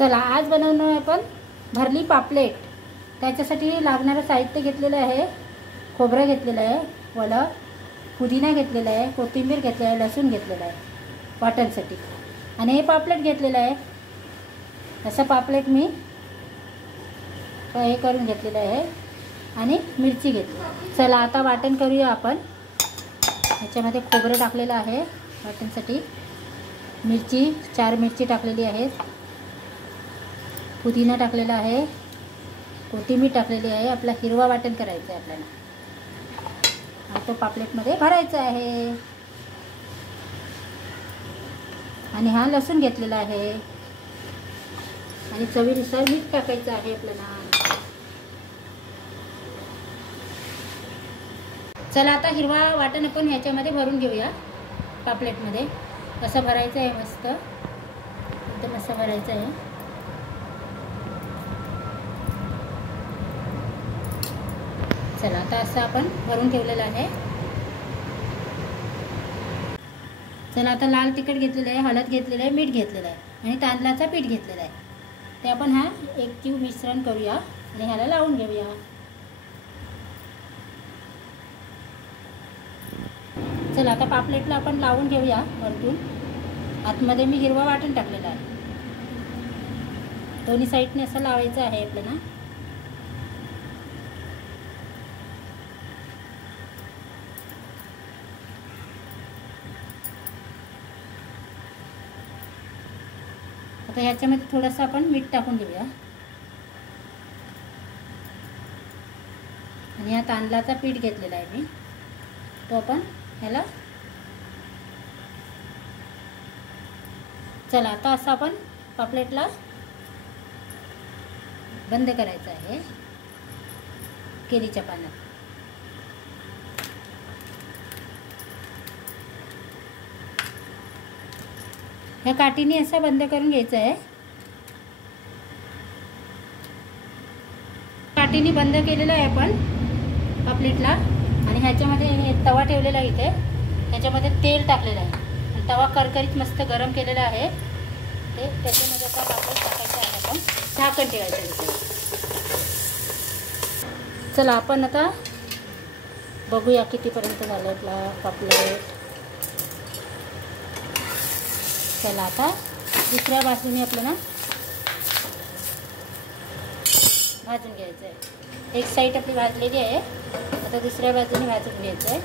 चला आज बनवणार आपण भरली पापलेट। त्याच्यासाठी लागणारं साहित्य घेतलेलं आहे। खोबरं घेतलेलं आहे, वलं पुदिना घेतलेला आहे, कोथिंबीर घेतलेला आहे, लसूण घेतलेला आहे वाटणसाठी, आणि हे पापलेट घेतलेलं आहे। असं पापलेट मी हे करून घेतलेलं आहे आणि मिरची घेतली। चला आता वाटण करूया आपण। याच्यामध्ये खोबरं टाकलेलं आहे वाटणसाठी, मिरची 4 मिरची टाकलेली आहे, पुदिना टाकलेला आहे, कोथिंबीर टाकलेली आहे। आपला हिरवा वाटण करायचं आहे आपल्याला, आणि तो पापलेटमध्ये भरायचा आहे। आणि हा लसूण घेतलेला आहे, आणि चवीनुसार मीठ टाकायचं आहे आपल्याला। चला आता हिरवा वाटण आपण ह्याच्यामध्ये भरून घेऊया पापलेटमध्ये। कसं भरायचं आहे, मस्त एकदम असं भरायचं आहे। चला आता असं आपण भरून ठेवलेलं आहे। चला आता लाल तिखट घेतलेलं आहे, हळद घेतलेलं आहे, मीठ घेतलेलं आहे, आणि तांदळाचं पीठ घेतलेलं आहे। ते आपण हा एकजीव मिश्रण करूया आणि ह्याला लावून घेऊया। चला आता पापलेटला आपण लावून घेऊया वरतून। आतमध्ये मी हिरवा वाटण टाकलेलं आहे, दोन्ही साईडने असं लावायचं आहे आपल्याला। आता ह्याच्यामध्ये थोडंसं आपण मीठ टाकून घेऊया, आणि हा तांदळाचा पीठ घेतलेला आहे मी, तो आपण ह्याला। चला आता असं आपण पापलेटला बंद करायचं आहे केळीच्या पानात। ह्या काठीने असं बंद करून घ्यायचं आहे। काठीने बंद केलेलं आहे आपण पापलेटला, आणि ह्याच्यामध्ये तवा ठेवलेला आहे इथे, ह्याच्यामध्ये तेल टाकलेलं आहे, आणि तवा करकरीत मस्त गरम केलेला आहे। ते त्याच्यामध्ये आता पापलेट टाकायचं आहे, आपण झाकण ठेवायचं इथे। चला आपण आता बघूया कितीपर्यंत झालं आपला पापलेट। चला आता दुसऱ्या बाजूने आपल्याला भाजून घ्यायचं आहे। एक साईड आपली भाजलेली आहे, आता दुसऱ्या बाजूने भाजून घ्यायचं आहे।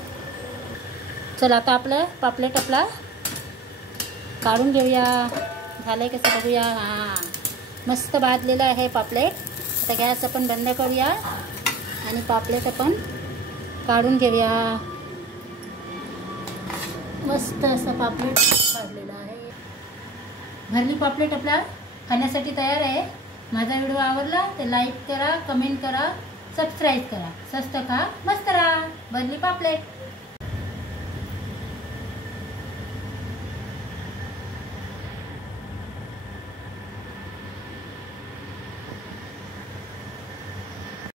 चला आता आपलं पापलेट आपला काढून घेऊया, झालंय कसं बघूया। हां मस्त भाजलेलं आहे पापलेट। आता गॅस आपण बंद करूया, आणि पापलेट आपण काढून घेऊया। मस्त असं पापलेट काढलेलं आहे। भरली पापलेट आपला खाण्यासाठी तयार आहे। माझा व्हिडिओ आवडला तर लाईक करा, कमेंट करा, सबस्क्राईब करा। स्वस्त खा, मस्त राहा। भरली पापलेट।